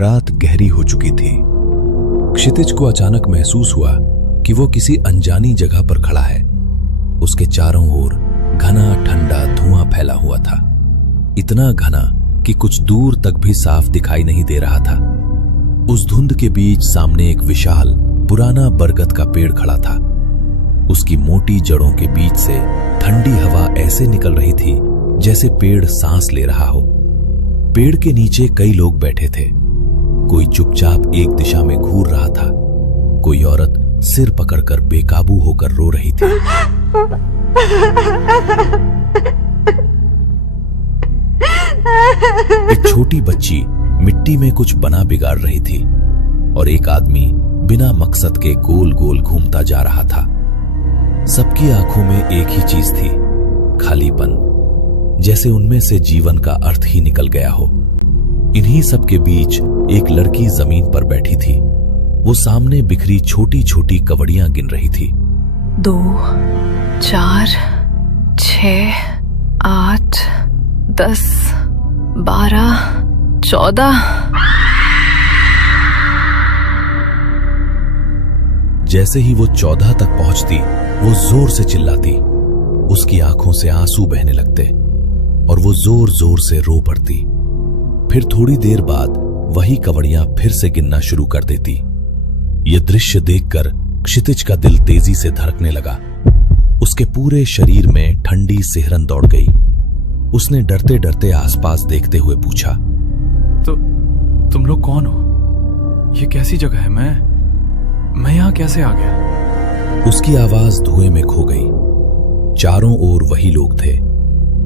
रात गहरी हो चुकी थी। क्षितिज को अचानक महसूस हुआ कि वो किसी अनजानी जगह पर खड़ा है। उसके चारों ओर घना ठंडा धुआं फैला हुआ था, इतना घना कि कुछ दूर तक भी साफ दिखाई नहीं दे रहा था। उस धुंध के बीच सामने एक विशाल पुराना बरगद का पेड़ खड़ा था। उसकी मोटी जड़ों के बीच से ठंडी हवा ऐसे निकल रही थी जैसे पेड़ सांस ले रहा हो। पेड़ के नीचे कई लोग बैठे थे। कोई चुपचाप एक दिशा में घूर रहा था, कोई औरत सिर पकड़कर बेकाबू होकर रो रही थी। एक छोटी बच्ची मिट्टी में कुछ बना बिगाड़ रही थी और एक आदमी बिना मकसद के गोल गोल घूमता जा रहा था। सबकी आंखों में एक ही चीज थी, खालीपन, जैसे उनमें से जीवन का अर्थ ही निकल गया हो। इन्हीं सब के बीच एक लड़की जमीन पर बैठी थी। वो सामने बिखरी छोटी छोटी कवड़ियां गिन रही थी। 2, 4, 6, 8, 10, 12, 14। जैसे ही वो 14 तक पहुंचती, वो जोर से चिल्लाती। उसकी आंखों से आंसू बहने लगते और वो जोर जोर से रो पड़ती। फिर थोड़ी देर बाद वही कवड़ियां फिर से गिनना शुरू कर देती। ये दृश्य देखकर क्षितिज का दिल तेजी से धड़कने लगा। उसके पूरे शरीर में ठंडी सिहरन दौड़ गई। उसने डरते डरते आसपास देखते हुए पूछा, तो तुम लोग कौन हो? ये कैसी जगह है? मैं यहां कैसे आ गया? उसकी आवाज धुएं में खो गई। चारों ओर वही लोग थे,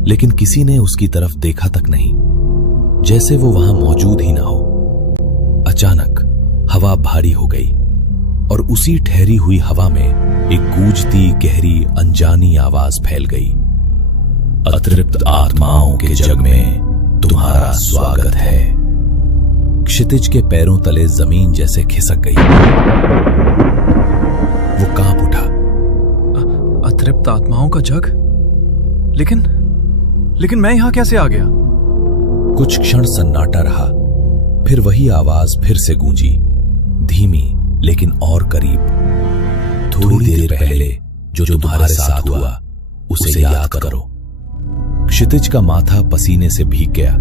लेकिन किसी ने उसकी तरफ देखा तक नहीं, जैसे वो वहां मौजूद ही ना हो। अचानक हवा भारी हो गई और उसी ठहरी हुई हवा में एक गूंजती गहरी अनजानी आवाज फैल गई। अतृप्त आत्माओं के जग में तुम्हारा स्वागत है। क्षितिज के पैरों तले जमीन जैसे खिसक गई। वो कांप उठा। अतृप्त आत्माओं का जग? लेकिन मैं यहां कैसे आ गया? कुछ क्षण सन्नाटा रहा, फिर वही आवाज फिर से गूंजी, धीमी लेकिन और करीब। थोड़ी देर पहले जो तुम्हारे साथ हुआ उसे याद करो। क्षितिज का माथा पसीने से भीग गया।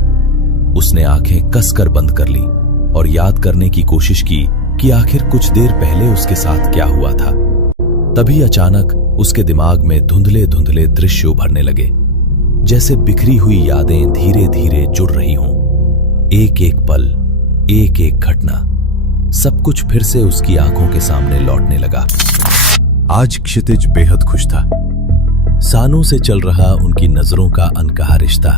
उसने आंखें कसकर बंद कर ली और याद करने की कोशिश की कि आखिर कुछ देर पहले उसके साथ क्या हुआ था। तभी अचानक उसके दिमाग में धुंधले धुंधले दृश्य उभरने लगे, जैसे बिखरी हुई यादें धीरे धीरे जुड़ रही हों। एक एक पल, एक एक घटना, सब कुछ फिर से उसकी आंखों के सामने लौटने लगा। आज क्षितिज बेहद खुश था। सालों से चल रहा उनकी नजरों का अनकहा रिश्ता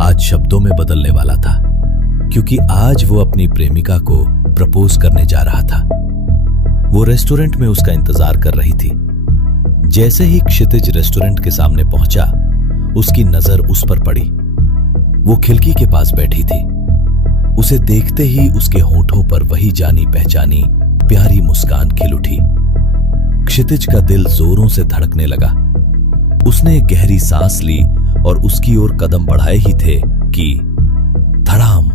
आज शब्दों में बदलने वाला था, क्योंकि आज वो अपनी प्रेमिका को प्रपोज करने जा रहा था। वो रेस्टोरेंट में उसका इंतजार कर रही थी। जैसे ही क्षितिज रेस्टोरेंट के सामने पहुंचा, उसकी नजर उस पर पड़ी। वो खिड़की के पास बैठी थी। उसे देखते ही उसके होठों पर वही जानी पहचानी प्यारी मुस्कान खिल उठी। क्षितिज का दिल जोरों से धड़कने लगा। उसने एक गहरी सांस ली और उसकी ओर कदम बढ़ाए ही थे कि धड़ाम!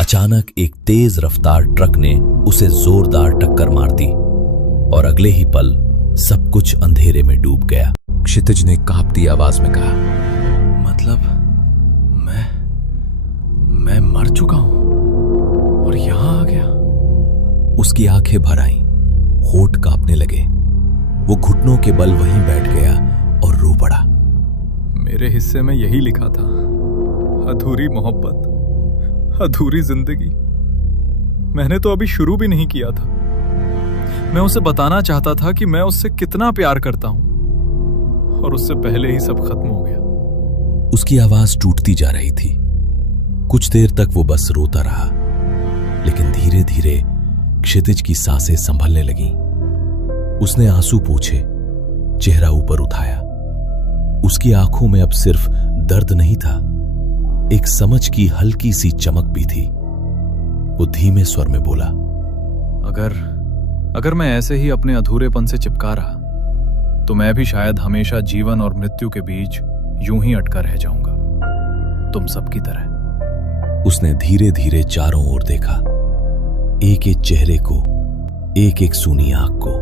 अचानक एक तेज रफ्तार ट्रक ने उसे जोरदार टक्कर मार दी और अगले ही पल सब कुछ अंधेरे में डूब गया। क्षितिज ने कांपती आवाज में कहा, मतलब मैं मर चुका हूं और यहां आ गया? उसकी आंखें भर आईं, होठ कांपने लगे। वो घुटनों के बल वहीं बैठ गया और रो पड़ा। मेरे हिस्से में यही लिखा था, अधूरी मोहब्बत, अधूरी जिंदगी। मैंने तो अभी शुरू भी नहीं किया था। मैं उसे बताना चाहता था कि मैं उससे कितना प्यार करता हूं, और उससे पहले ही सब खत्म हो गया। उसकी आवाज टूटती जा रही थी। कुछ देर तक वो बस रोता रहा, लेकिन धीरे धीरे क्षितिज की सांसें संभलने लगीं। उसने आंसू पोंछे, चेहरा ऊपर उठाया। उसकी आंखों में अब सिर्फ दर्द नहीं था, एक समझ की हल्की सी चमक भी थी। वो धीमे स्वर में बोला, अगर मैं ऐसे ही अपने अधूरेपन से चिपका रहा तो मैं भी शायद हमेशा जीवन और मृत्यु के बीच यूं ही अटका रह जाऊंगा, तुम सबकी तरह। उसने धीरे धीरे चारों ओर देखा, एक एक चेहरे को, एक एक सूनी आंख को।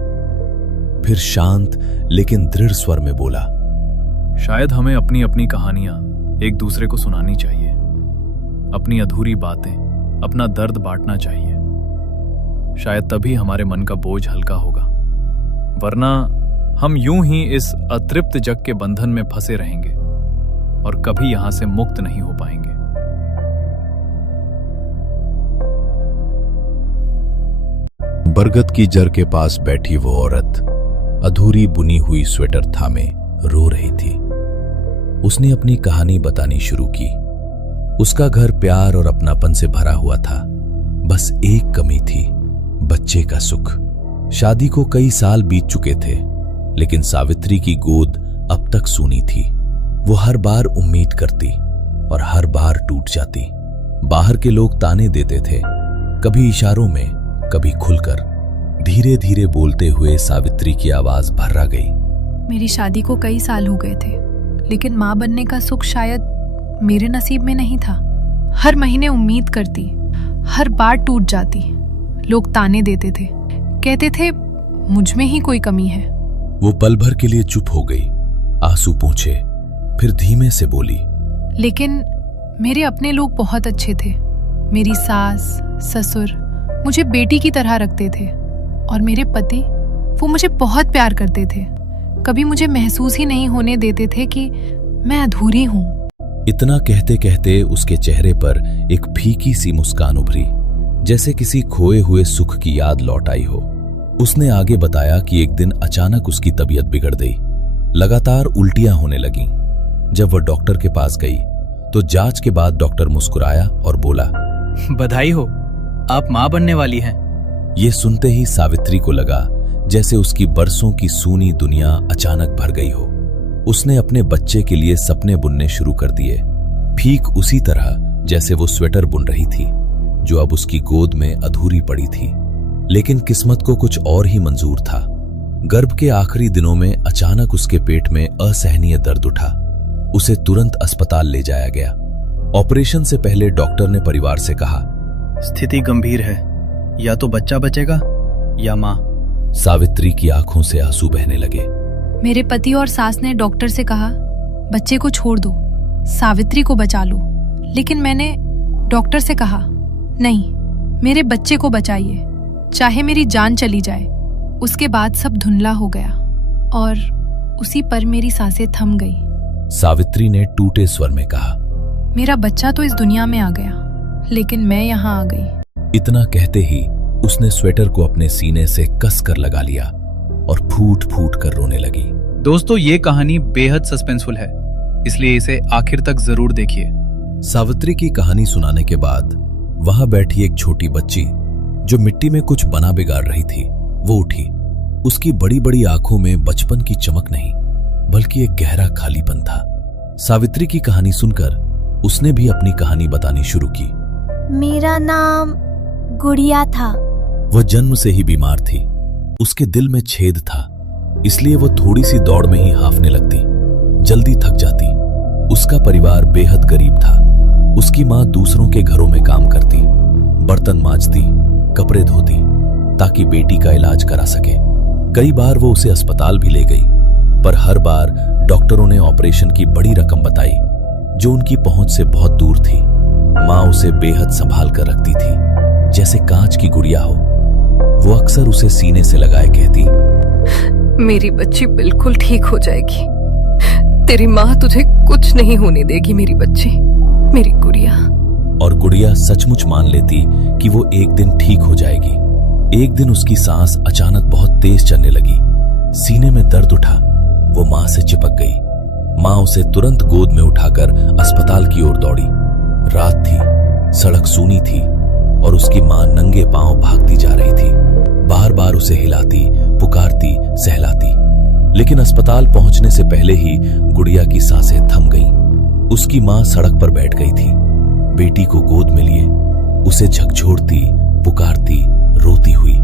फिर शांत लेकिन दृढ़ स्वर में बोला, शायद हमें अपनी अपनी कहानियां एक दूसरे को सुनानी चाहिए, अपनी अधूरी बातें, अपना दर्द बांटना चाहिए। शायद तभी हमारे मन का बोझ हल्का होगा, वरना हम यूं ही इस अतृप्त जग के बंधन में फंसे रहेंगे और कभी यहां से मुक्त नहीं हो पाएंगे। बरगद की जड़ के पास बैठी वो औरत अधूरी बुनी हुई स्वेटर थामे रो रही थी। उसने अपनी कहानी बतानी शुरू की। उसका घर प्यार और अपनापन से भरा हुआ था, बस एक कमी थी, बच्चे का सुख। शादी को कई साल बीत चुके थे, लेकिन सावित्री की गोद अब तक सूनी थी। वो हर बार उम्मीद करती और हर बार टूट जाती। बाहर के लोग ताने देते थे, कभी इशारों में, कभी खुलकर। धीरे धीरे बोलते हुए सावित्री की आवाज भर्रा गई। मेरी शादी को कई साल हो गए थे, लेकिन माँ बनने का सुख शायद मेरे नसीब में नहीं था। हर महीने उम्मीद करती, हर बार टूट जाती। लोग ताने देते थे, कहते थे मुझ में ही कोई कमी है। वो पल भर के लिए चुप हो गई, आंसू पोंछे, फिर धीमे से बोली, लेकिन मेरे अपने लोग बहुत अच्छे थे। मेरी सास, ससुर मुझे बेटी की तरह रखते थे, और मेरे पति, वो मुझे बहुत प्यार करते थे। कभी मुझे महसूस ही नहीं होने देते थे कि मैं अधूरी हूं। इतना कहते कहते उसके चेहरे पर एक फीकी सी मुस्कान उभरी, जैसे किसी खोए हुए सुख की याद लौट आई हो। उसने आगे बताया कि एक दिन अचानक उसकी तबीयत बिगड़ गई। लगातार उल्टियां होने लगीं। जब वह डॉक्टर के पास गई तो जांच के बाद डॉक्टर मुस्कुराया और बोला, बधाई हो, आप मां बनने वाली हैं। ये सुनते ही सावित्री को लगा जैसे उसकी बरसों की सूनी दुनिया अचानक भर गई हो। उसने अपने बच्चे के लिए सपने बुनने शुरू कर दिए, ठीक उसी तरह जैसे वो स्वेटर बुन रही थी, जो अब उसकी गोद में अधूरी पड़ी थी। लेकिन किस्मत को कुछ और ही मंजूर था। गर्भ के आखिरी दिनों में अचानक उसके पेट में असहनीय दर्द उठा। उसे तुरंत अस्पताल ले जाया गया। ऑपरेशन से पहले डॉक्टर ने परिवार से कहा, स्थिति गंभीर है, या तो बच्चा बचेगा या मां। सावित्री की आंखों से आंसू बहने लगे। मेरे पति और सास ने डॉक्टर से कहा, बच्चे को छोड़ दो, सावित्री को बचा लो। लेकिन मैंने डॉक्टर से कहा, नहीं, मेरे बच्चे को बचाइए, चाहे मेरी जान चली जाए। उसके बाद सब धुंधला हो गया और उसी पर मेरी सांसें थम गई। सावित्री ने टूटे स्वर में कहा, मेरा बच्चा तो इस दुनिया में आ गया, लेकिन मैं यहाँ आ गई। इतना कहते ही उसने स्वेटर को अपने सीने से कस कर लगा लिया और फूट फूट कर रोने लगी। दोस्तों, ये कहानी बेहद सस्पेंसफुल है, इसलिए इसे आखिर तक जरूर देखिए। सावित्री की कहानी सुनाने के बाद वहां बैठी एक छोटी बच्ची जो मिट्टी में कुछ बना बिगाड़ रही थी, वो उठी। उसकी बड़ी बड़ी आंखों में बचपन की चमक नहीं, बल्कि एक गहरा खालीपन था। सावित्री की कहानी सुनकर उसने भी अपनी कहानी बतानी शुरू की। मेरा नाम गुड़िया था। वह जन्म से ही बीमार थी। उसके दिल में छेद था, इसलिए वह थोड़ी सी दौड़ में ही हांफने लगती, जल्दी थक जाती। उसका परिवार बेहद गरीब था। उसकी मां दूसरों के घरों में काम करती, बर्तन मांजती, कपड़े धोती, ताकि बेटी का इलाज करा सके। कई बार वो उसे अस्पताल भी ले गई, पर हर बार डॉक्टरों ने ऑपरेशन की बड़ी रकम बताई, जो उनकी पहुंच से बहुत दूर थी। मां उसे बेहद संभाल कर रखती थी, जैसे कांच की गुड़िया हो। वो अक्सर उसे सीने से लगाए कहती, मेरी बच्ची बिल्कुल ठीक हो जाएगी। तेरी माँ तुझे कुछ नहीं होने देगी, मेरी बच्ची, मेरी गुड़िया। और गुड़िया सचमुच मान लेती कि वो एक दिन ठीक हो जाएगी। एक दिन उसकी सांस अचानक बहुत तेज चलने लगी। सीने में दर्द उठा। वो मां से चिपक गई। मां उसे तुरंत गोद में उठाकर अस्पताल की ओर दौड़ी। रात थी, सड़क सूनी थी और उसकी मां नंगे पांव भागती जा रही थी, बार बार उसे हिलाती, पुकारती, सहलाती। लेकिन अस्पताल पहुंचने से पहले ही गुड़िया की सांसें थम गईं। उसकी मां सड़क पर बैठ गई थी, बेटी को गोद में लिए, उसे झकझोरती, पुकारती, रोती हुई।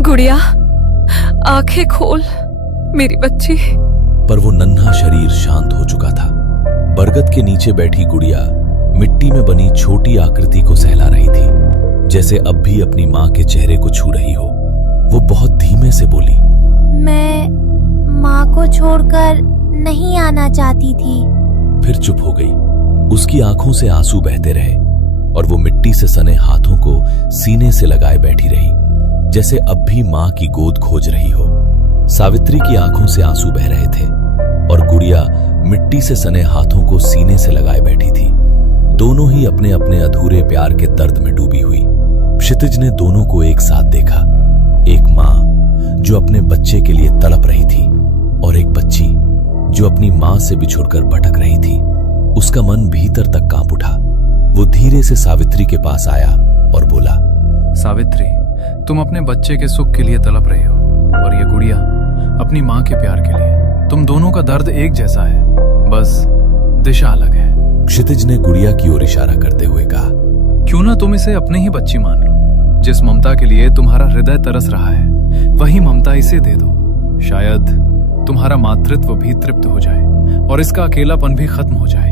गुड़िया, आंखें खोल, मेरी बच्ची। पर वो नन्हा शरीर शांत हो चुका था। बरगद के नीचे बैठी गुड़िया मिट्टी में बनी छोटी आकृति को सहला रही थी, जैसे अब भी अपनी मां के चेहरे को छू रही हो। वो बहुत धीमे से बोली, मैं माँ को छोड़कर नहीं आना चाहती थी। फिर चुप हो गई। उसकी आंखों से आंसू बहते रहे और वो मिट्टी से सने हाथों को सीने से लगाए बैठी रही, जैसे अब भी मां की गोद खोज रही हो। सावित्री की आंखों से आंसू बह रहे थे और गुड़िया मिट्टी से सने हाथों को सीने से लगाए बैठी थी। दोनों ही अपने अपने अधूरे प्यार के दर्द में डूबी हुई। क्षितिज ने दोनों को एक साथ देखा, एक मां जो अपने बच्चे के लिए तड़प रही थी और एक बच्ची जो अपनी मां से बिछुड़कर भटक रही थी। उसका मन भीतर तक कांप उठा। वो धीरे से सावित्री के पास आया और बोला, सावित्री, तुम अपने बच्चे के सुख के लिए तड़प रही हो और ये गुड़िया अपनी माँ के प्यार के लिए। तुम दोनों का दर्द एक जैसा है, बस दिशा अलग है। क्षितिज ने गुड़िया की ओर इशारा करते हुए कहा, क्यों ना तुम इसे अपनी ही बच्ची मान लो। जिस ममता के लिए तुम्हारा हृदय तरस रहा है, वही ममता इसे दे दो। शायद तुम्हारा मातृत्व भी तृप्त हो जाए और इसका अकेलापन भी खत्म हो जाए।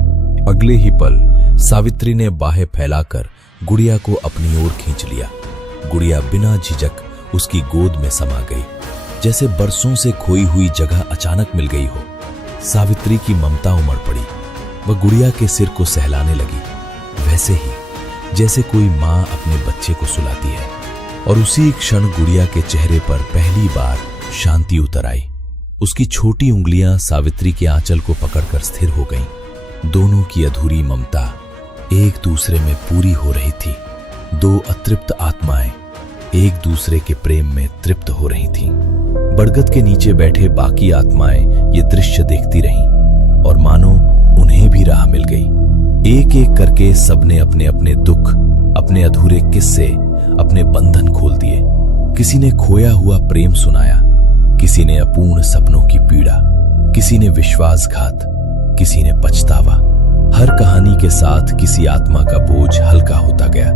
अगले ही पल सावित्री ने बाहें फैलाकर गुड़िया को अपनी ओर खींच लिया। गुड़िया बिना झिझक उसकी गोद में समा गई, जैसे बरसों से खोई हुई जगह अचानक मिल गई हो। सावित्री की ममता उमड़ पड़ी। वह गुड़िया के सिर को सहलाने लगी, वैसे ही जैसे कोई माँ अपने बच्चे को सुलाती है। और उसी क्षण गुड़िया के चेहरे पर पहली बार शांति उतर आई। उसकी छोटी उंगलियां सावित्री के आंचल को पकड़कर स्थिर हो गईं। दोनों की अधूरी ममता एक दूसरे में पूरी हो रही थी। दो अतृप्त आत्माएं एक दूसरे के प्रेम में तृप्त हो रही थीं। बरगद के नीचे बैठे बाकी आत्माएं ये दृश्य देखती रहीं और मानो उन्हें भी राह मिल गई। एक एक करके सबने अपने अपने दुख, अपने अधूरे किस्से, अपने बंधन खोल दिए। किसी ने खोया हुआ प्रेम सुनाया, किसी ने अपूर्ण सपनों की पीड़ा, किसी ने विश्वासघात, किसी ने पछतावा। हर कहानी के साथ किसी आत्मा का बोझ हल्का होता गया,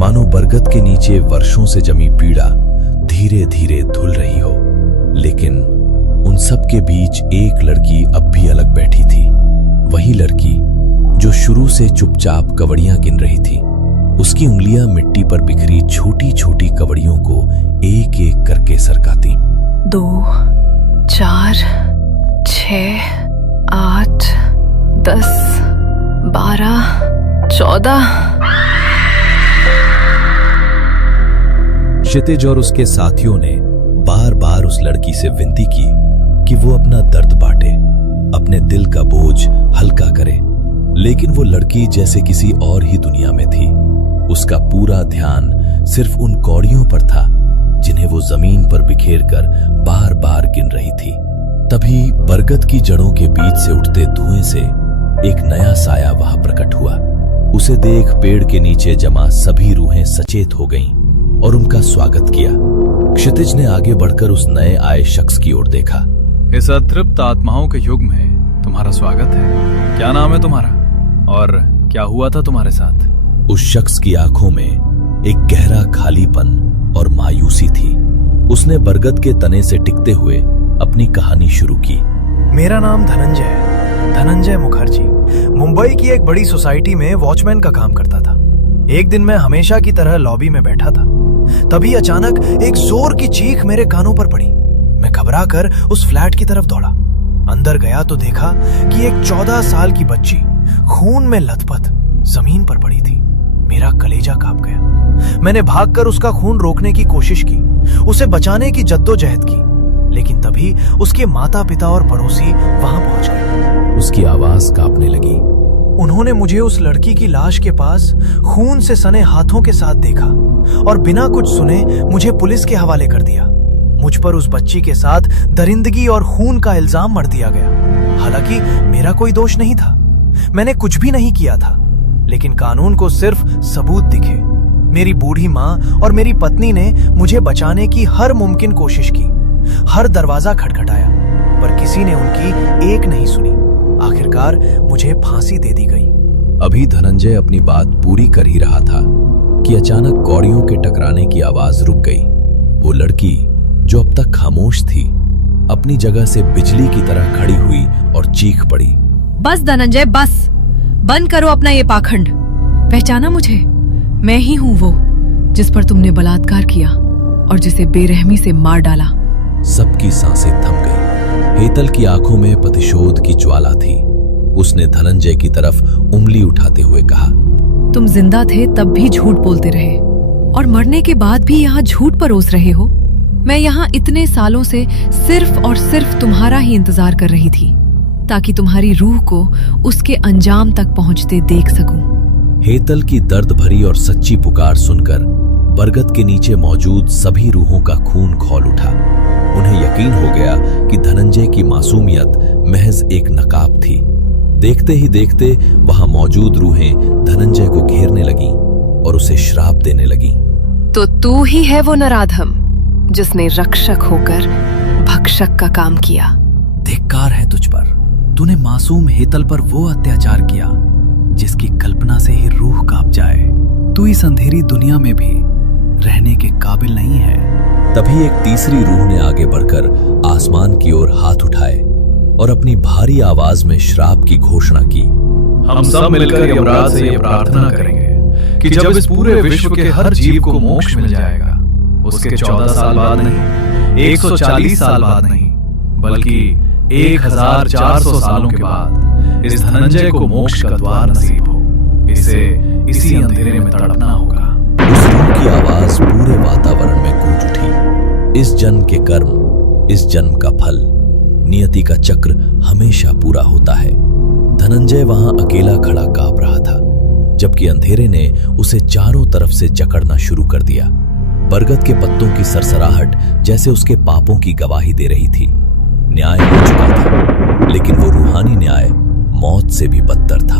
मानो बरगद के नीचे वर्षों से जमी पीड़ा धीरे धीरे धुल रही हो। लेकिन उन सब के बीच एक लड़की अब भी अलग बैठी थी। वही लड़की जो शुरू से चुपचाप कवड़ियां गिन रही थी। उसकी उंगलियां मिट्टी पर बिखरी छोटी छोटी कवड़ियों को एक एक करके सरकाती। 2, 4, 6, 8, 10, 12, 14। क्षितिज और उसके साथियों ने बार बार उस लड़की से विनती की कि वो अपना दर्द बांटे, अपने दिल का बोझ हल्का करे। लेकिन वो लड़की जैसे किसी और ही दुनिया में थी। उसका पूरा ध्यान सिर्फ उन कौड़ियों पर था जिन्हें वो जमीन पर बिखेर कर बार बार गिन रही थी। तभी बरगद की जड़ों के बीच से उठते धुएं से एक नया साया वहां प्रकट हुआ। उसे देख पेड़ के नीचे जमा सभी रूहें सचेत हो गईं और उनका स्वागत किया। क्षितिज ने आगे बढ़कर उस नए आए शख्स की ओर देखा। इस अतृप्त आत्माओं के युग में तुम्हारा स्वागत है। क्या नाम है तुम्हारा और क्या हुआ था तुम्हारे साथ? उस शख्स की आंखों में एक गहरा खालीपन और मायूसी थी। उसने बरगद के तने से टिकते हुए अपनी कहानी शुरू की। मेरा नाम धनंजय है, धनंजय मुखर्जी। मुंबई की एक बड़ी सोसाइटी में वॉचमैन का काम करता था। एक दिन मैं हमेशा की तरह लॉबी में बैठा था। तभी अचानक एक जोर की चीख मेरे कानों पर पड़ी। मैं घबरा कर उस फ्लैट की तरफ दौड़ा। अंदर गया तो देखा कि एक 14 साल की बच्ची खून में लथपथ जमीन पर पड़ी थी। मेरा कलेजा कांप गया। मैंने भागकर उसका खून रोकने की कोशिश की, उसे बचाने की जद्दोजहद की, लेकिन तभी उसके माता पिता और पड़ोसी वहां पहुंच गए। उसकी आवाज कांपने लगी। उन्होंने मुझे उस लड़की की लाश के पास खून से सने हाथों के साथ देखा और बिना कुछ सुने मुझे पुलिस के हवाले कर दिया। मुझ पर उस बच्ची के साथ दरिंदगी और खून का इल्जाम मढ़ दिया गया। हालांकि मेरा कोई दोष नहीं था, मैंने कुछ भी नहीं किया था, लेकिन कानून को सिर्फ सबूत दिखे। मेरी बूढ़ी माँ और मेरी पत्नी ने मुझे बचाने की हर मुमकिन कोशिश की। हर दरवाजा खटखटाया, पर किसी ने उनकी एक नहीं सुनी। आखिरकार मुझे फांसी दे दी गई। अभी धनंजय अपनी बात पूरी कर ही रहा था कि अचानक कौड़ियों के टकराने की आवाज रुक गई। वो लड़की जो अब तक खामोश थी, अपनी जगह से बिजली की तरह खड़ी हुई और चीख पड़ी। बस धनंजय, बस। बंद करो अपना ये पाखंड। पहचाना मुझे? मैं ही हूं वो जिस पर तुमने बलात्कार किया और जिसे बेरहमी से मार डाला। सबकी सांसें थम गई। हेतल की आंखों में प्रतिशोध की ज्वाला थी। उसने धनंजय की तरफ उंगली उठाते हुए कहा, तुम जिंदा थे तब भी झूठ बोलते रहे और मरने के बाद भी यहाँ झूठ परोस रहे हो। मैं यहाँ इतने सालों से सिर्फ और सिर्फ तुम्हारा ही इंतजार कर रही थी ताकि तुम्हारी रूह को उसके अंजाम तक पहुंचते देख सकूं। हेतल की दर्द भरी और सच्ची पुकार सुनकर बरगद के नीचे मौजूद सभी रूहों का खून खौल उठा। उन्हें यकीन हो गया कि धनंजय की मासूमियत महज एक नकाब थी। देखते ही देखते वहां मौजूद रूहें धनंजय को घेरने लगीं और उसे श्राप देने लगीं। तो तू ही है वो नराधम जिसने रक्षक होकर भक्षक का काम किया। धिक्कार है तुझ पर। तूने मासूम हेतल पर वो अत्याचार किया जिसकी कल्पना से ही रूह कांप जाए। तू इस अंधेरी दुनिया में भी रहने के काबिल नहीं है। तभी एक तीसरी रूह ने आगे बढ़कर आसमान की ओर हाथ उठाए और अपनी भारी आवाज में श्राप की घोषणा की। हम सब मिलकर यमराज से ये प्रार्थना करेंगे कि जब इस पूरे विश्व के हर जीव को मोक्ष मिल जाएगा, उसके 14 साल बाद नहीं, 140 साल बाद नहीं, बल्कि 1400 सालों के बाद इस धनंजय को मोक्ष का द्वार नसीब हो। इसे इसी अंधेरे में तड़पना होगा। उस रूह की आवाज पूरे वातावरण में गूंज उठी। इस जन्म के कर्म, इस जन्म का फल, नियति का चक्र हमेशा पूरा होता है। धनंजय वहां अकेला खड़ा कांप रहा था, जबकि अंधेरे ने उसे चारों तरफ से जकड़ना शुरू कर दिया। बरगद के पत्तों की सरसराहट जैसे उसके पापों की गवाही दे रही थी। न्याय हो चुका था, लेकिन वो रूहानी न्याय मौत से भी बदतर था।